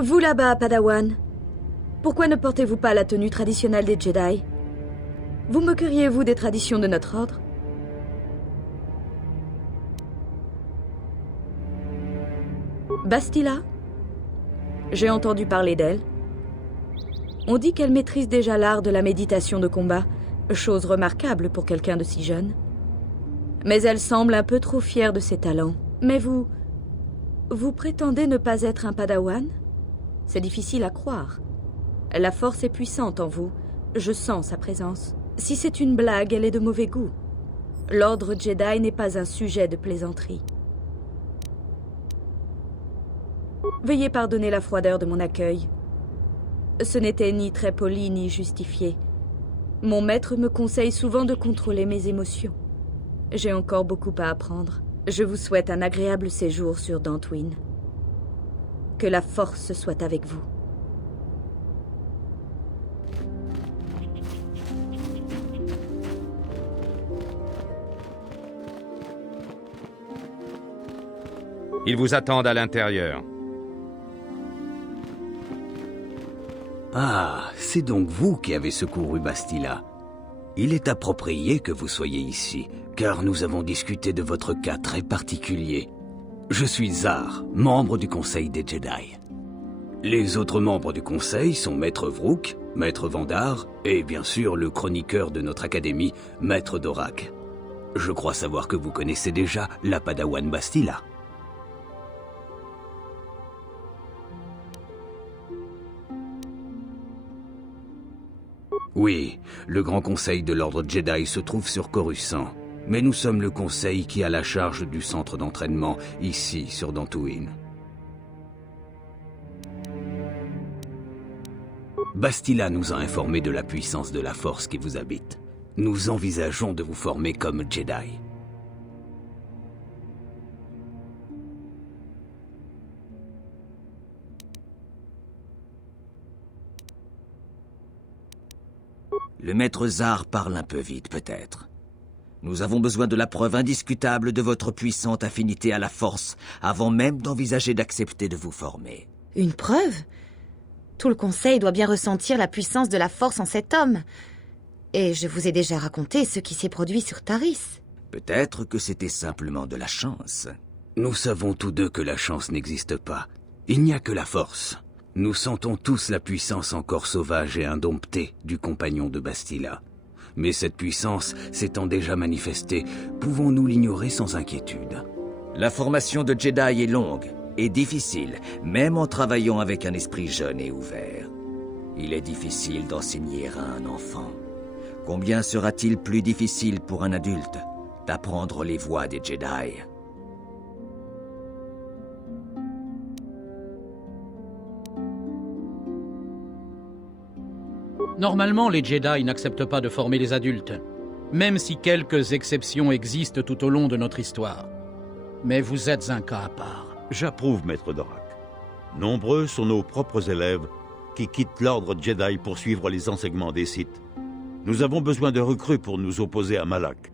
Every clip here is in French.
Vous là-bas, Padawan, pourquoi ne portez-vous pas la tenue traditionnelle des Jedi? Vous moqueriez-vous des traditions de notre ordre? Bastila? J'ai entendu parler d'elle. On dit qu'elle maîtrise déjà l'art de la méditation de combat, chose remarquable pour quelqu'un de si jeune. Mais elle semble un peu trop fière de ses talents. Mais vous prétendez ne pas être un Padawan? C'est difficile à croire. La force est puissante en vous. Je sens sa présence. Si c'est une blague, elle est de mauvais goût. L'ordre Jedi n'est pas un sujet de plaisanterie. Veuillez pardonner la froideur de mon accueil. Ce n'était ni très poli ni justifié. Mon maître me conseille souvent de contrôler mes émotions. J'ai encore beaucoup à apprendre. Je vous souhaite un agréable séjour sur Dantooine. Que la force soit avec vous. Ils vous attendent à l'intérieur. Ah, c'est donc vous qui avez secouru Bastila. Il est approprié que vous soyez ici, car nous avons discuté de votre cas très particulier. Je suis Zar, membre du Conseil des Jedi. Les autres membres du Conseil sont Maître Vrook, Maître Vandar, et bien sûr le chroniqueur de notre académie, Maître Dorak. Je crois savoir que vous connaissez déjà la Padawan Bastila. Oui, le Grand Conseil de l'Ordre Jedi se trouve sur Coruscant, mais nous sommes le Conseil qui a la charge du centre d'entraînement, ici, sur Dantooine. Bastila nous a informé de la puissance de la Force qui vous habite. Nous envisageons de vous former comme Jedi. Le maître Zar parle un peu vite, peut-être. Nous avons besoin de la preuve indiscutable de votre puissante affinité à la Force avant même d'envisager d'accepter de vous former. Une preuve? Tout le Conseil doit bien ressentir la puissance de la Force en cet homme. Et je vous ai déjà raconté ce qui s'est produit sur Taris. Peut-être que c'était simplement de la chance. Nous savons tous deux que la chance n'existe pas. Il n'y a que la Force. Nous sentons tous la puissance encore sauvage et indomptée du compagnon de Bastila. Mais cette puissance s'étant déjà manifestée, pouvons-nous l'ignorer sans inquiétude? La formation de Jedi est longue et difficile, même en travaillant avec un esprit jeune et ouvert. Il est difficile d'enseigner à un enfant. Combien sera-t-il plus difficile pour un adulte d'apprendre les voies des Jedi? Normalement, les Jedi n'acceptent pas de former les adultes, même si quelques exceptions existent tout au long de notre histoire. Mais vous êtes un cas à part. J'approuve, Maître Dorak. Nombreux sont nos propres élèves qui quittent l'ordre Jedi pour suivre les enseignements des Sith. Nous avons besoin de recrues pour nous opposer à Malak.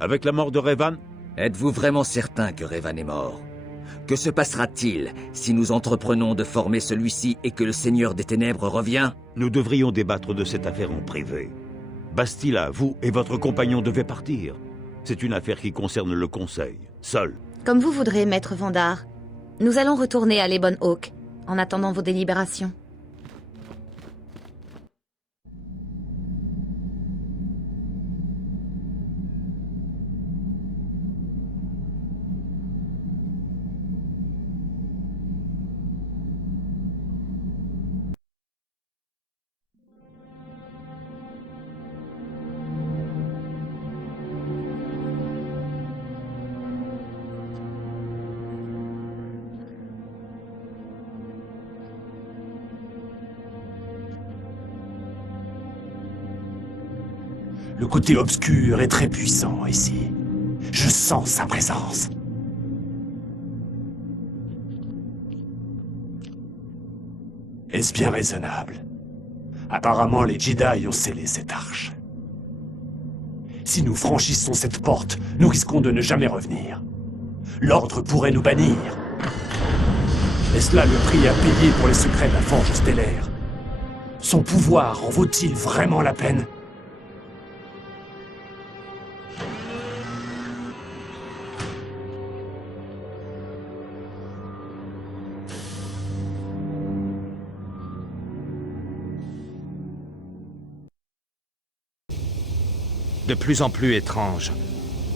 Avec la mort de Revan... Êtes-vous vraiment certain que Revan est mort? Que se passera-t-il si nous entreprenons de former celui-ci et que le Seigneur des Ténèbres revient? Nous devrions débattre de cette affaire en privé. Bastila, vous et votre compagnon devez partir. C'est une affaire qui concerne le Conseil, seul. Comme vous voudrez, Maître Vandar. Nous allons retourner à l'Ebon Hawk, en attendant vos délibérations. Le côté obscur est très puissant ici. Je sens sa présence. Est-ce bien raisonnable? Apparemment, les Jedi ont scellé cette arche. Si nous franchissons cette porte, nous risquons de ne jamais revenir. L'ordre pourrait nous bannir. Est-ce là le prix à payer pour les secrets de la Forge stellaire? Son pouvoir en vaut-il vraiment la peine? De plus en plus étrange.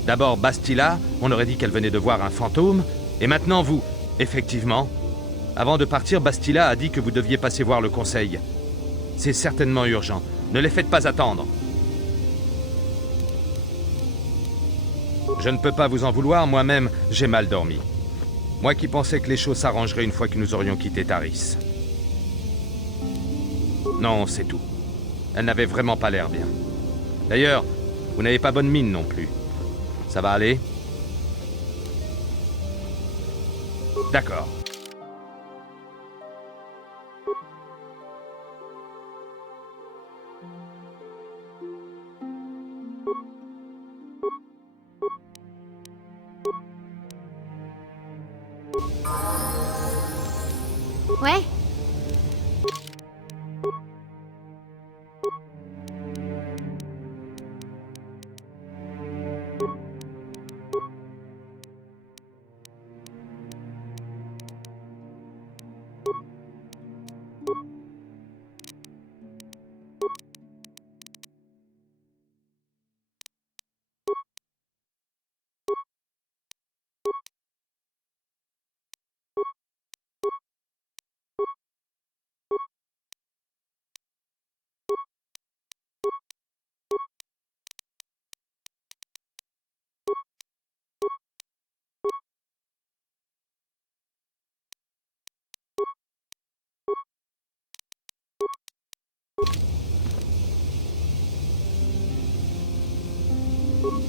D'abord Bastila, on aurait dit qu'elle venait de voir un fantôme, et maintenant vous. Effectivement. Avant de partir, Bastila a dit que vous deviez passer voir le conseil. C'est certainement urgent. Ne les faites pas attendre. Je ne peux pas vous en vouloir, moi-même, j'ai mal dormi. Moi qui pensais que les choses s'arrangeraient une fois que nous aurions quitté Taris. Non, c'est tout. Elle n'avait vraiment pas l'air bien. D'ailleurs, vous n'avez pas bonne mine non plus. Ça va aller? D'accord. Ouais.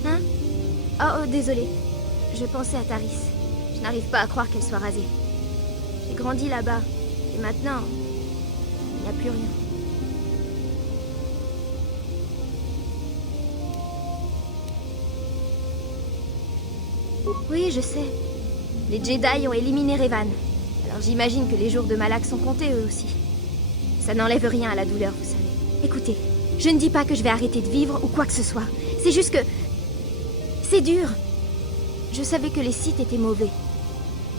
Hein? Oh, désolé. Je pensais à Taris. Je n'arrive pas à croire qu'elle soit rasée. J'ai grandi là-bas. Et maintenant, il n'y a plus rien. Oui, je sais. Les Jedi ont éliminé Revan. Alors j'imagine que les jours de Malak sont comptés eux aussi. Ça n'enlève rien à la douleur, vous savez. Écoutez, je ne dis pas que je vais arrêter de vivre ou quoi que ce soit. C'est juste que... c'est dur. Je savais que les Sith étaient mauvais.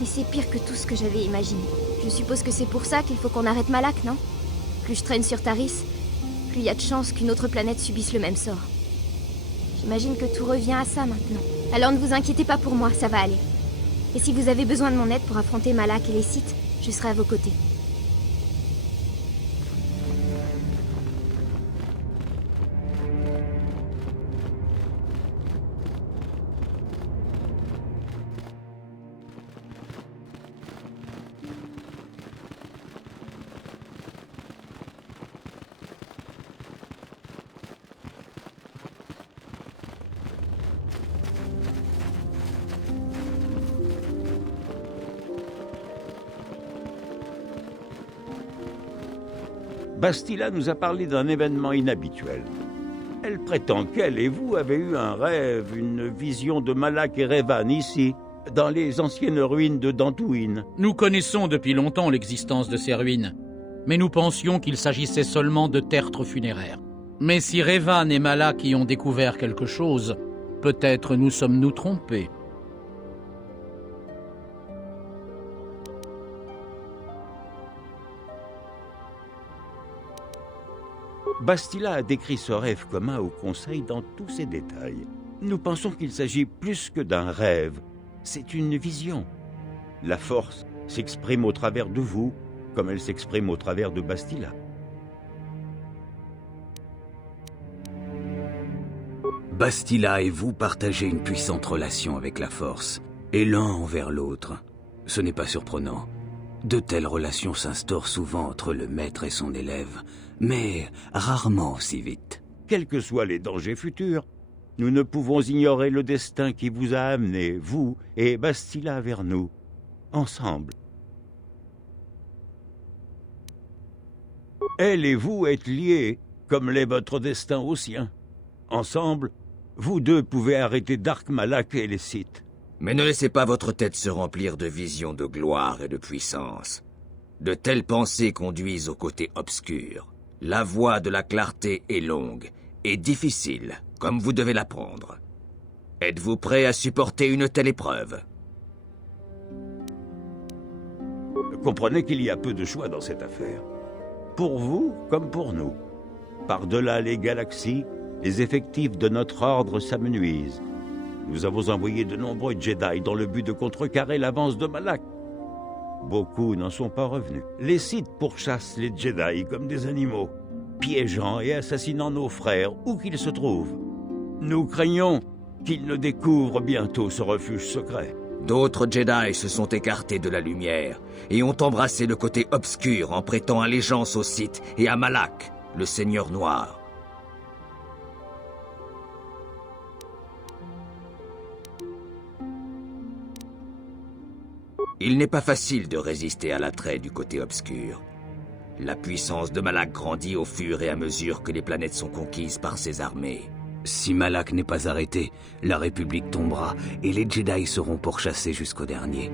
Mais c'est pire que tout ce que j'avais imaginé. Je suppose que c'est pour ça qu'il faut qu'on arrête Malak, non? Plus je traîne sur Taris, plus il y a de chances qu'une autre planète subisse le même sort. J'imagine que tout revient à ça maintenant. Alors ne vous inquiétez pas pour moi, ça va aller. Et si vous avez besoin de mon aide pour affronter Malak et les Sith, je serai à vos côtés. Bastila nous a parlé d'un événement inhabituel. Elle prétend qu'elle et vous avez eu un rêve, une vision de Malak et Revan ici, dans les anciennes ruines de Dantooine. Nous connaissons depuis longtemps l'existence de ces ruines, mais nous pensions qu'il s'agissait seulement de tertres funéraires. Mais si Revan et Malak y ont découvert quelque chose, peut-être nous sommes-nous trompés. Bastila a décrit ce rêve commun au Conseil dans tous ses détails. Nous pensons qu'il s'agit plus que d'un rêve. C'est une vision. La force s'exprime au travers de vous, comme elle s'exprime au travers de Bastila. Bastila et vous partagez une puissante relation avec la Force, et l'un envers l'autre. Ce n'est pas surprenant. De telles relations s'instaurent souvent entre le maître et son élève, mais rarement aussi vite. Quels que soient les dangers futurs, nous ne pouvons ignorer le destin qui vous a amené, vous et Bastila, vers nous, ensemble. Elle et vous êtes liés, comme l'est votre destin au sien. Ensemble, vous deux pouvez arrêter Dark Malak et les Sith. Mais ne laissez pas votre tête se remplir de visions de gloire et de puissance. De telles pensées conduisent au côté obscur. La voie de la clarté est longue et difficile, comme vous devez l'apprendre. Êtes-vous prêt à supporter une telle épreuve? Comprenez qu'il y a peu de choix dans cette affaire. Pour vous comme pour nous. Par-delà les galaxies, les effectifs de notre ordre s'amenuisent. Nous avons envoyé de nombreux Jedi dans le but de contrecarrer l'avance de Malak. Beaucoup n'en sont pas revenus. Les Sith pourchassent les Jedi comme des animaux, piégeant et assassinant nos frères où qu'ils se trouvent. Nous craignons qu'ils ne découvrent bientôt ce refuge secret. D'autres Jedi se sont écartés de la lumière et ont embrassé le côté obscur en prêtant allégeance aux Sith et à Malak, le Seigneur Noir. Il n'est pas facile de résister à l'attrait du côté obscur. La puissance de Malak grandit au fur et à mesure que les planètes sont conquises par ses armées. Si Malak n'est pas arrêté, la République tombera et les Jedi seront pourchassés jusqu'au dernier.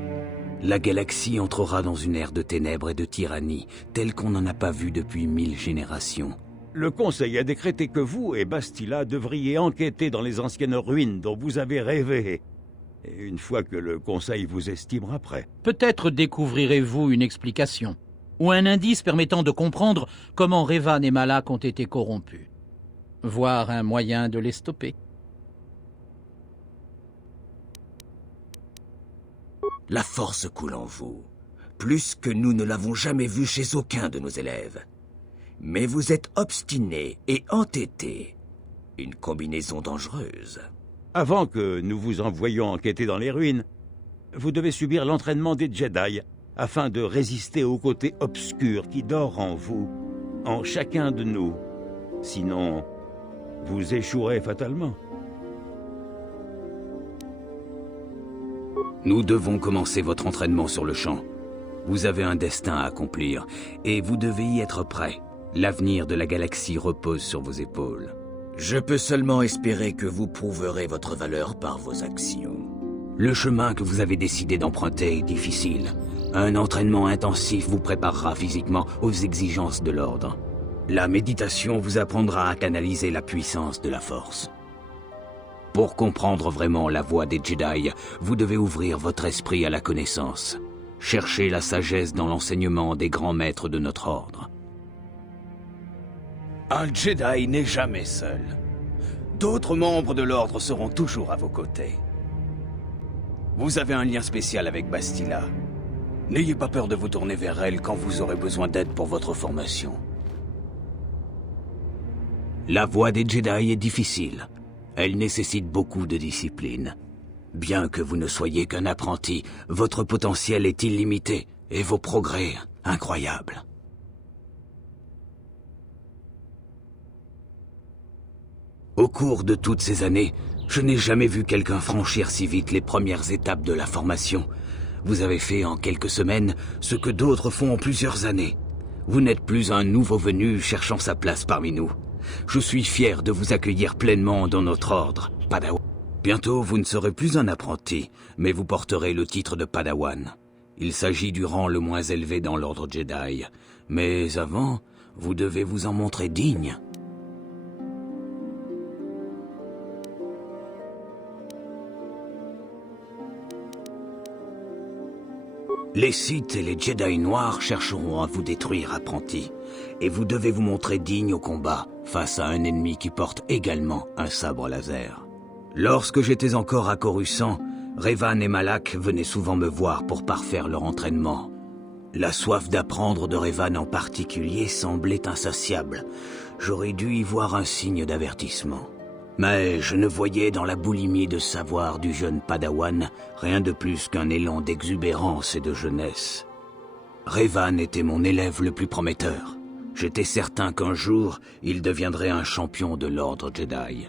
La galaxie entrera dans une ère de ténèbres et de tyrannie, telle qu'on n'en a pas vu depuis 1000 générations. Le Conseil a décrété que vous et Bastila devriez enquêter dans les anciennes ruines dont vous avez rêvé. Et une fois que le Conseil vous estimera prêt. Peut-être découvrirez-vous une explication, ou un indice permettant de comprendre comment Revan et Malak ont été corrompus. Voire un moyen de les stopper. La force coule en vous, plus que nous ne l'avons jamais vu chez aucun de nos élèves. Mais vous êtes obstiné et entêté. Une combinaison dangereuse. Avant que nous vous envoyions enquêter dans les ruines, vous devez subir l'entraînement des Jedi afin de résister au côté obscur qui dort en vous, en chacun de nous. Sinon, vous échouerez fatalement. Nous devons commencer votre entraînement sur le champ. Vous avez un destin à accomplir, et vous devez y être prêt. L'avenir de la galaxie repose sur vos épaules. Je peux seulement espérer que vous prouverez votre valeur par vos actions. Le chemin que vous avez décidé d'emprunter est difficile. Un entraînement intensif vous préparera physiquement aux exigences de l'ordre. La méditation vous apprendra à canaliser la puissance de la force. Pour comprendre vraiment la voie des Jedi, vous devez ouvrir votre esprit à la connaissance. Cherchez la sagesse dans l'enseignement des grands maîtres de notre ordre. Un Jedi n'est jamais seul. D'autres membres de l'ordre seront toujours à vos côtés. Vous avez un lien spécial avec Bastila. N'ayez pas peur de vous tourner vers elle quand vous aurez besoin d'aide pour votre formation. La voie des Jedi est difficile. Elle nécessite beaucoup de discipline. Bien que vous ne soyez qu'un apprenti, votre potentiel est illimité et vos progrès incroyables. Au cours de toutes ces années, je n'ai jamais vu quelqu'un franchir si vite les premières étapes de la formation. Vous avez fait en quelques semaines ce que d'autres font en plusieurs années. Vous n'êtes plus un nouveau venu cherchant sa place parmi nous. Je suis fier de vous accueillir pleinement dans notre ordre, Padawan. Bientôt, vous ne serez plus un apprenti, mais vous porterez le titre de Padawan. Il s'agit du rang le moins élevé dans l'ordre Jedi. Mais avant, vous devez vous en montrer digne. Les Sith et les Jedi noirs chercheront à vous détruire, apprenti. Et vous devez vous montrer digne au combat, face à un ennemi qui porte également un sabre laser. Lorsque j'étais encore à Coruscant, Revan et Malak venaient souvent me voir pour parfaire leur entraînement. La soif d'apprendre de Revan en particulier semblait insatiable. J'aurais dû y voir un signe d'avertissement. Mais je ne voyais dans la boulimie de savoir du jeune Padawan rien de plus qu'un élan d'exubérance et de jeunesse. Revan était mon élève le plus prometteur. J'étais certain qu'un jour, il deviendrait un champion de l'ordre Jedi.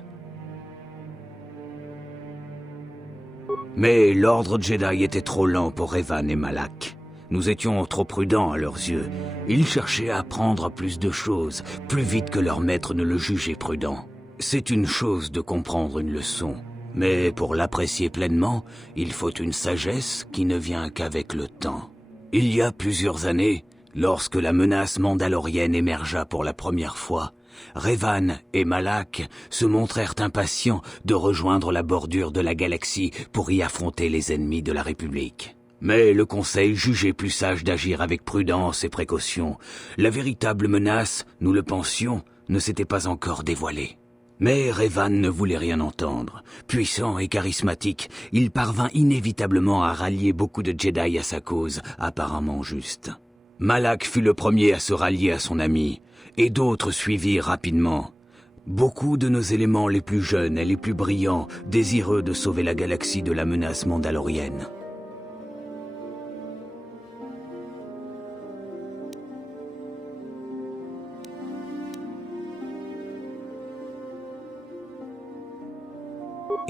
Mais l'ordre Jedi était trop lent pour Revan et Malak. Nous étions trop prudents à leurs yeux. Ils cherchaient à apprendre plus de choses, plus vite que leur maître ne le jugeait prudent. C'est une chose de comprendre une leçon, Mais pour l'apprécier pleinement, il faut une sagesse qui ne vient qu'avec le temps. Il y a plusieurs années, lorsque la menace mandalorienne émergea pour la première fois, Revan et Malak se montrèrent impatients de rejoindre la bordure de la galaxie pour y affronter les ennemis de la République. Mais le Conseil jugeait plus sage d'agir avec prudence et précaution. La véritable menace, nous le pensions, ne s'était pas encore dévoilée. Mais Revan ne voulait rien entendre. Puissant et charismatique, il parvint inévitablement à rallier beaucoup de Jedi à sa cause, apparemment juste. Malak fut le premier à se rallier à son ami, et d'autres suivirent rapidement. Beaucoup de nos éléments les plus jeunes et les plus brillants, désireux de sauver la galaxie de la menace mandalorienne.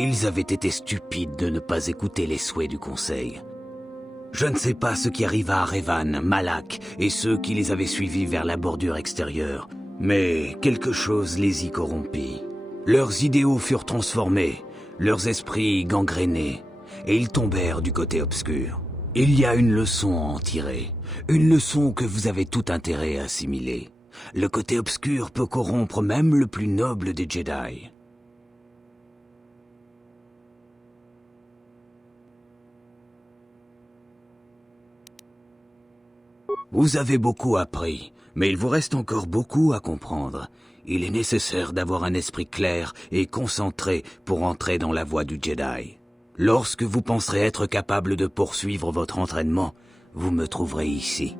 Ils avaient été stupides de ne pas écouter les souhaits du Conseil. Je ne sais pas ce qui arriva à Revan, Malak et ceux qui les avaient suivis vers la bordure extérieure, mais quelque chose les y corrompit. Leurs idéaux furent transformés, leurs esprits gangrénés, et ils tombèrent du côté obscur. Il y a une leçon à en tirer, une leçon que vous avez tout intérêt à assimiler. Le côté obscur peut corrompre même le plus noble des Jedi. Vous avez beaucoup appris, mais il vous reste encore beaucoup à comprendre. Il est nécessaire d'avoir un esprit clair et concentré pour entrer dans la voie du Jedi. Lorsque vous penserez être capable de poursuivre votre entraînement, vous me trouverez ici.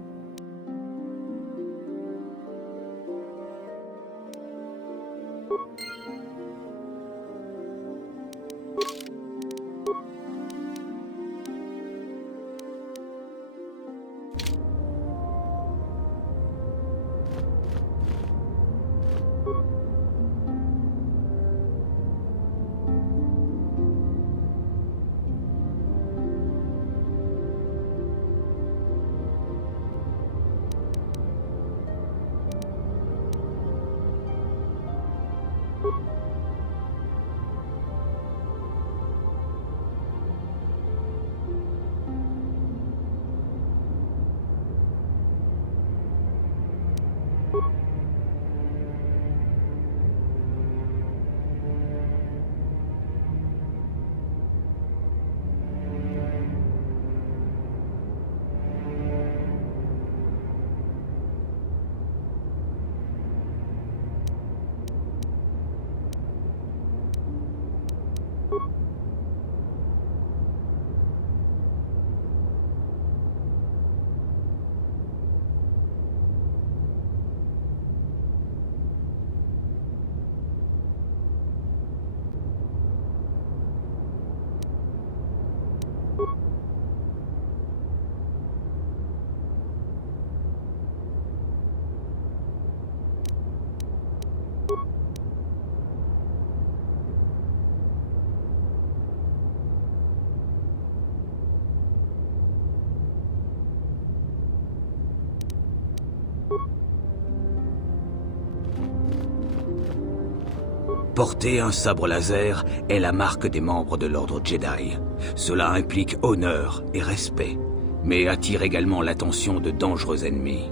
Porter un sabre laser est la marque des membres de l'ordre Jedi. Cela implique honneur et respect, mais attire également l'attention de dangereux ennemis.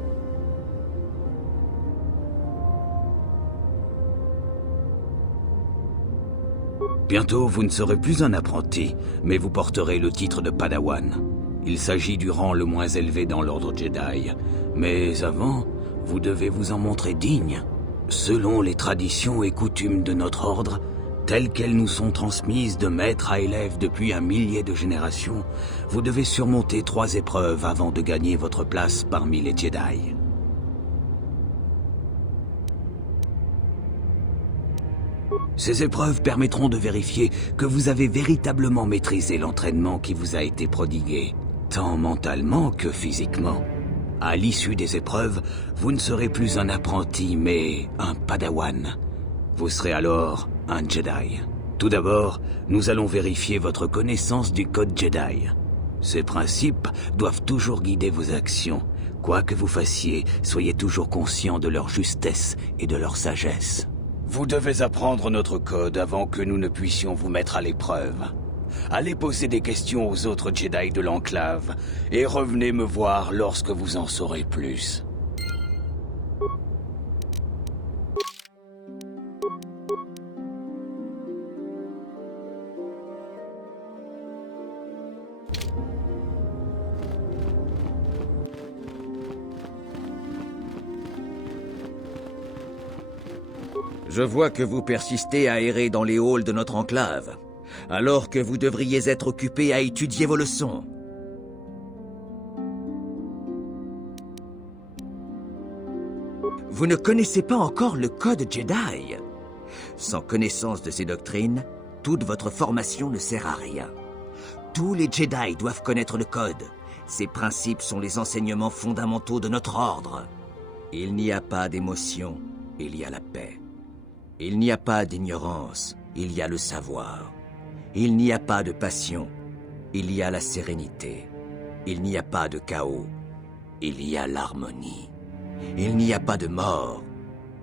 Bientôt, vous ne serez plus un apprenti, mais vous porterez le titre de Padawan. Il s'agit du rang le moins élevé dans l'ordre Jedi. Mais avant, vous devez vous en montrer digne. Selon les traditions et coutumes de notre ordre, telles qu'elles nous sont transmises de maître à élève depuis un millier de générations, vous devez surmonter 3 épreuves avant de gagner votre place parmi les Jedi. Ces épreuves permettront de vérifier que vous avez véritablement maîtrisé l'entraînement qui vous a été prodigué, tant mentalement que physiquement. À l'issue des épreuves, vous ne serez plus un apprenti, mais un Padawan. Vous serez alors un Jedi. Tout d'abord, nous allons vérifier votre connaissance du Code Jedi. Ces principes doivent toujours guider vos actions. Quoi que vous fassiez, soyez toujours conscient de leur justesse et de leur sagesse. Vous devez apprendre notre code avant que nous ne puissions vous mettre à l'épreuve. Allez poser des questions aux autres Jedi de l'Enclave, et revenez me voir lorsque vous en saurez plus. Je vois que vous persistez à errer dans les halls de notre enclave, alors que vous devriez être occupé à étudier vos leçons. Vous ne connaissez pas encore le code Jedi. Sans connaissance de ces doctrines, toute votre formation ne sert à rien. Tous les Jedi doivent connaître le code. Ces principes sont les enseignements fondamentaux de notre ordre. Il n'y a pas d'émotion, il y a la paix. Il n'y a pas d'ignorance, il y a le savoir. Il n'y a pas de passion, il y a la sérénité. Il n'y a pas de chaos, il y a l'harmonie. Il n'y a pas de mort,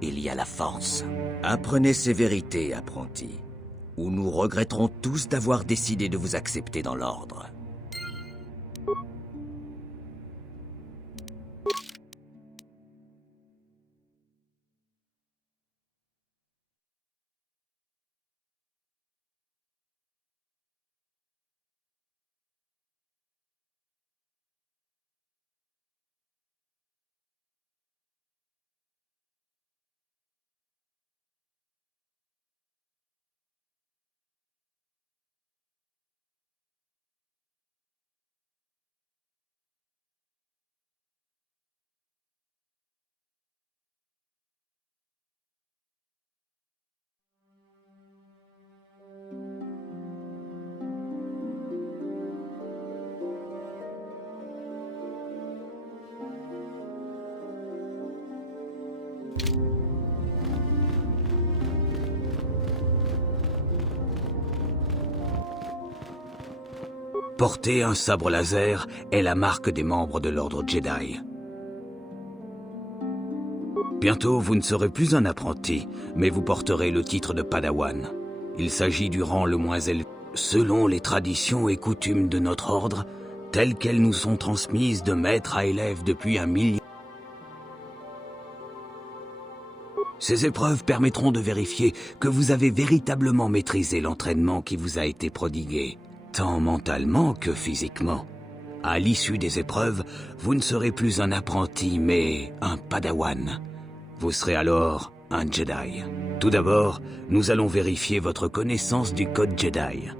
il y a la force. Apprenez ces vérités, apprentis, ou nous regretterons tous d'avoir décidé de vous accepter dans l'ordre. Porter un sabre laser est la marque des membres de l'ordre Jedi. Bientôt, vous ne serez plus un apprenti, mais vous porterez le titre de Padawan. Il s'agit du rang le moins élevé. Selon les traditions et coutumes de notre ordre, telles qu'elles nous sont transmises de maître à élève depuis un millier. Ces épreuves permettront de vérifier que vous avez véritablement maîtrisé l'entraînement qui vous a été prodigué, tant mentalement que physiquement. À l'issue des épreuves, vous ne serez plus un apprenti, mais un Padawan. Vous serez alors un Jedi. Tout d'abord, nous allons vérifier votre connaissance du code Jedi.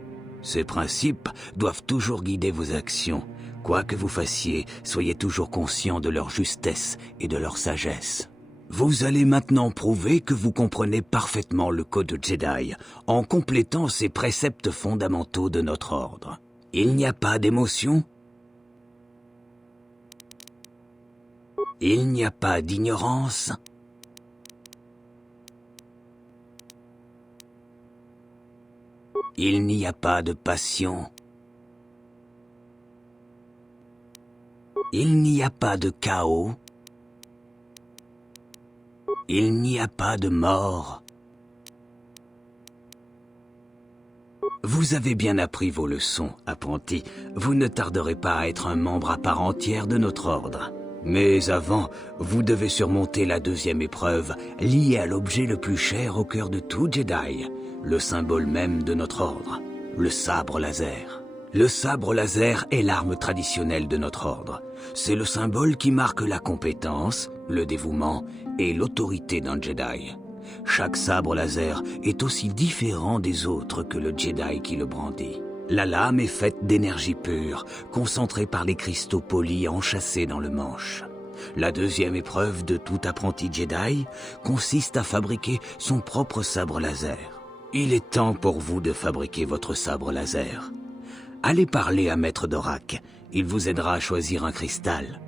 Ces principes doivent toujours guider vos actions. Quoi que vous fassiez, soyez toujours conscient de leur justesse et de leur sagesse. Vous allez maintenant prouver que vous comprenez parfaitement le code Jedi en complétant ces préceptes fondamentaux de notre ordre. Il n'y a pas d'émotion. Il n'y a pas d'ignorance. Il n'y a pas de passion. Il n'y a pas de chaos. Il n'y a pas de mort. Vous avez bien appris vos leçons, apprenti. Vous ne tarderez pas à être un membre à part entière de notre ordre. Mais avant, vous devez surmonter la deuxième épreuve, liée à l'objet le plus cher au cœur de tout Jedi, le symbole même de notre ordre, le sabre laser. Le sabre laser est l'arme traditionnelle de notre ordre. C'est le symbole qui marque la compétence, le dévouement et l'autorité d'un Jedi. Chaque sabre laser est aussi différent des autres que le Jedi qui le brandit. La lame est faite d'énergie pure, concentrée par les cristaux polis enchâssés dans le manche. La deuxième épreuve de tout apprenti Jedi consiste à fabriquer son propre sabre laser. Il est temps pour vous de fabriquer votre sabre laser. Allez parler à Maître Dorak, il vous aidera à choisir un cristal.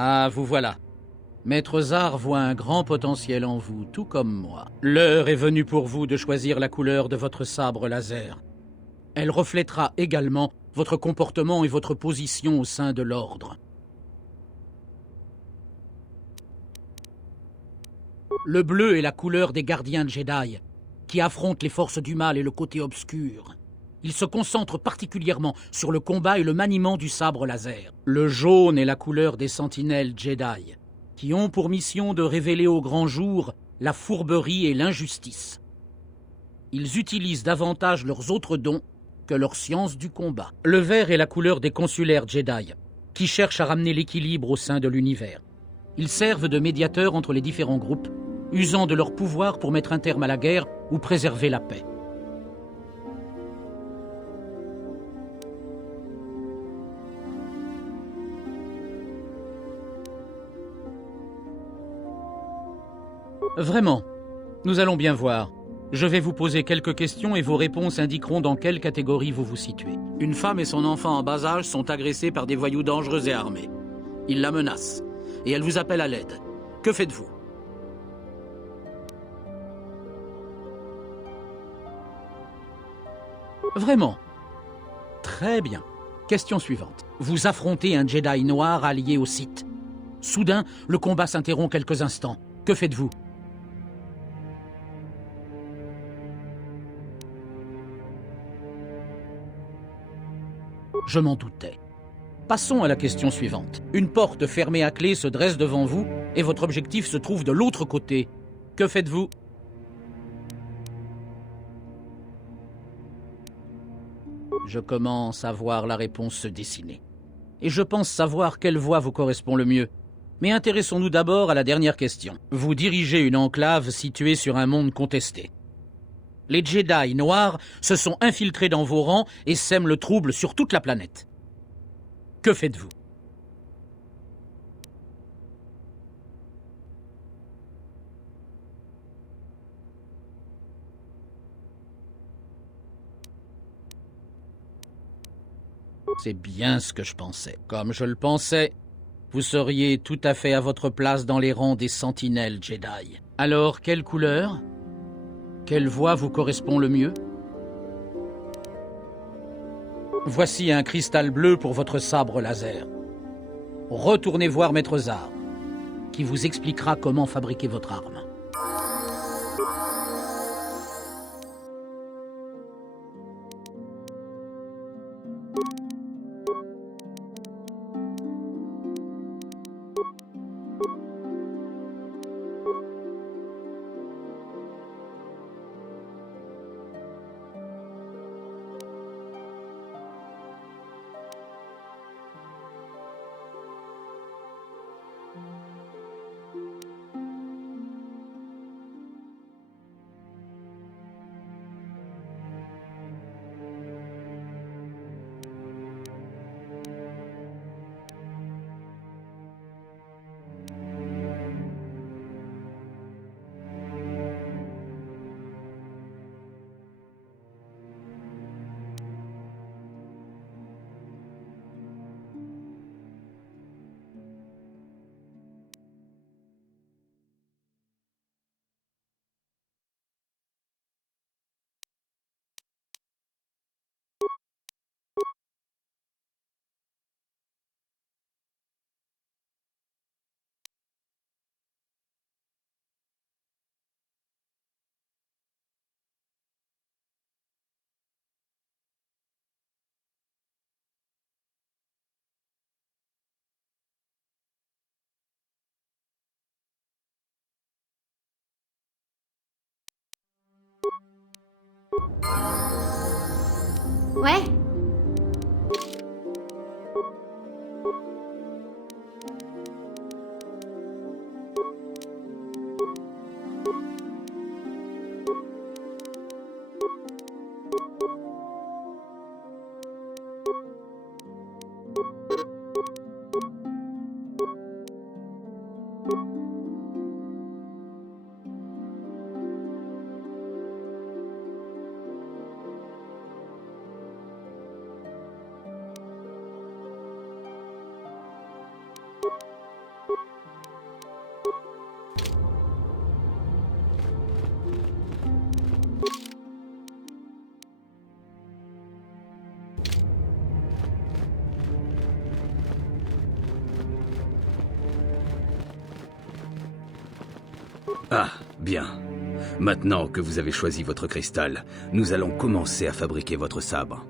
Ah, vous voilà. Maître Zar voit un grand potentiel en vous, tout comme moi. L'heure est venue pour vous de choisir la couleur de votre sabre laser. Elle reflètera également votre comportement et votre position au sein de l'Ordre. Le bleu est la couleur des gardiens de Jedi, qui affrontent les forces du mal et le côté obscur. Ils se concentrent particulièrement sur le combat et le maniement du sabre laser. Le jaune est la couleur des sentinelles Jedi, qui ont pour mission de révéler au grand jour la fourberie et l'injustice. Ils utilisent davantage leurs autres dons que leur science du combat. Le vert est la couleur des consulaires Jedi, qui cherchent à ramener l'équilibre au sein de l'univers. Ils servent de médiateurs entre les différents groupes, usant de leur pouvoir pour mettre un terme à la guerre ou préserver la paix. Vraiment, nous allons bien voir. Je vais vous poser quelques questions et vos réponses indiqueront dans quelle catégorie vous vous situez. Une femme et son enfant en bas âge sont agressés par des voyous dangereux et armés. Ils la menacent et elle vous appelle à l'aide. Que faites-vous? Vraiment? Très bien. Question suivante. Vous affrontez un Jedi noir allié au Sith. Soudain, le combat s'interrompt quelques instants. Que faites-vous? Je m'en doutais. Passons à la question suivante. Une porte fermée à clé se dresse devant vous et votre objectif se trouve de l'autre côté. Que faites-vous? Je commence à voir la réponse se dessiner. Et je pense savoir quelle voie vous correspond le mieux. Mais intéressons-nous d'abord à la dernière question. Vous dirigez une enclave située sur un monde contesté. Les Jedi noirs se sont infiltrés dans vos rangs et sèment le trouble sur toute la planète. Que faites-vous? C'est bien ce que je pensais. Comme je le pensais, vous seriez tout à fait à votre place dans les rangs des sentinelles Jedi. Alors, quelle couleur? Quelle voie vous correspond le mieux? Voici un cristal bleu pour votre sabre laser. Retournez voir Maître Zar, qui vous expliquera comment fabriquer votre arme. Ouais? Ah, bien. Maintenant que vous avez choisi votre cristal, nous allons commencer à fabriquer votre sabre.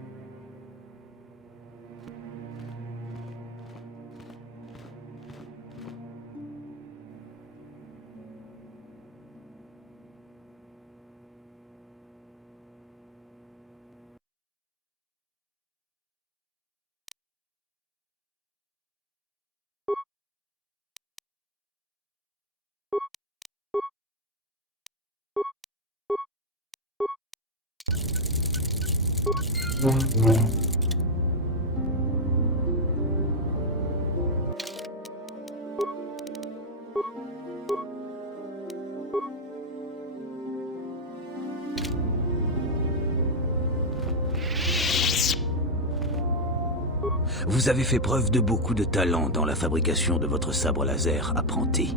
Vous avez fait preuve de beaucoup de talent dans la fabrication de votre sabre laser, apprenti.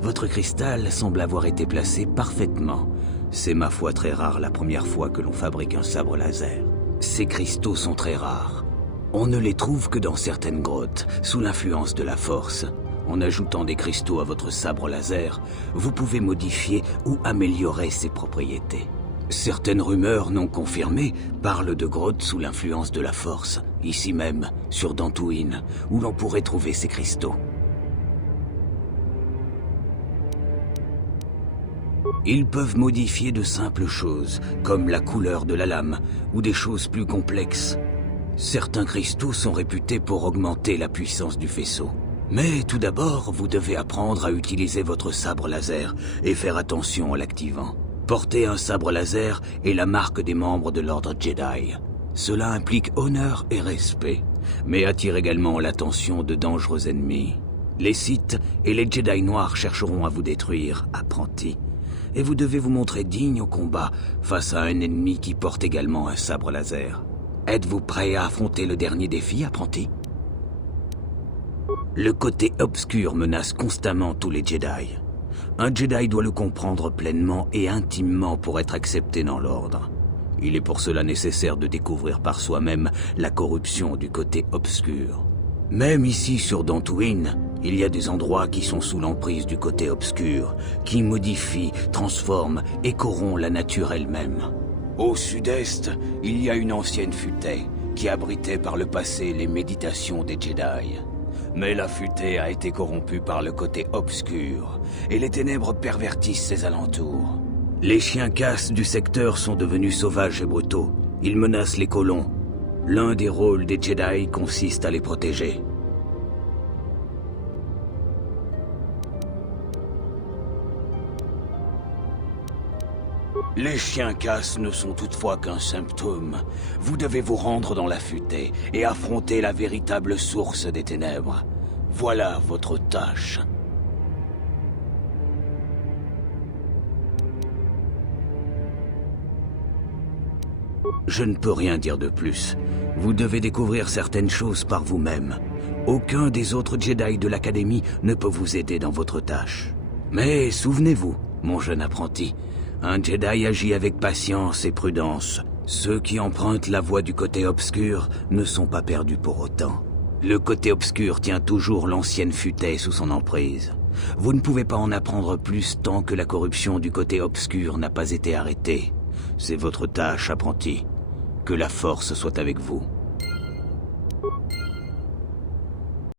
Votre cristal semble avoir été placé parfaitement. C'est ma foi très rare la première fois que l'on fabrique un sabre laser. Ces cristaux sont très rares. On ne les trouve que dans certaines grottes, sous l'influence de la force. En ajoutant des cristaux à votre sabre laser, vous pouvez modifier ou améliorer ses propriétés. Certaines rumeurs non confirmées parlent de grottes sous l'influence de la force, ici même, sur Dantooine, où l'on pourrait trouver ces cristaux. Ils peuvent modifier de simples choses, comme la couleur de la lame, ou des choses plus complexes. Certains cristaux sont réputés pour augmenter la puissance du faisceau. Mais tout d'abord, vous devez apprendre à utiliser votre sabre laser et faire attention en l'activant. Porter un sabre laser est la marque des membres de l'ordre Jedi. Cela implique honneur et respect, mais attire également l'attention de dangereux ennemis. Les Sith et les Jedi noirs chercheront à vous détruire, apprenti. Et vous devez vous montrer digne au combat face à un ennemi qui porte également un sabre laser. Êtes-vous prêt à affronter le dernier défi, apprenti? Le côté obscur menace constamment tous les Jedi. Un Jedi doit le comprendre pleinement et intimement pour être accepté dans l'ordre. Il est pour cela nécessaire de découvrir par soi-même la corruption du côté obscur. Même ici sur Dantooine, il y a des endroits qui sont sous l'emprise du côté obscur, qui modifient, transforment et corrompent la nature elle-même. Au sud-est, il y a une ancienne futaie qui abritait par le passé les méditations des Jedi. Mais la futaie a été corrompue par le côté obscur, et les ténèbres pervertissent ses alentours. Les chiens casses du secteur sont devenus sauvages et brutaux. Ils menacent les colons. L'un des rôles des Jedi consiste à les protéger. Les chiens casses ne sont toutefois qu'un symptôme. Vous devez vous rendre dans la futaie et affronter la véritable source des ténèbres. Voilà votre tâche. Je ne peux rien dire de plus. Vous devez découvrir certaines choses par vous-même. Aucun des autres Jedi de l'Académie ne peut vous aider dans votre tâche. Mais souvenez-vous, mon jeune apprenti, un Jedi agit avec patience et prudence. Ceux qui empruntent la voie du côté obscur ne sont pas perdus pour autant. Le côté obscur tient toujours l'ancienne futaie sous son emprise. Vous ne pouvez pas en apprendre plus tant que la corruption du côté obscur n'a pas été arrêtée. C'est votre tâche, apprenti. Que la force soit avec vous.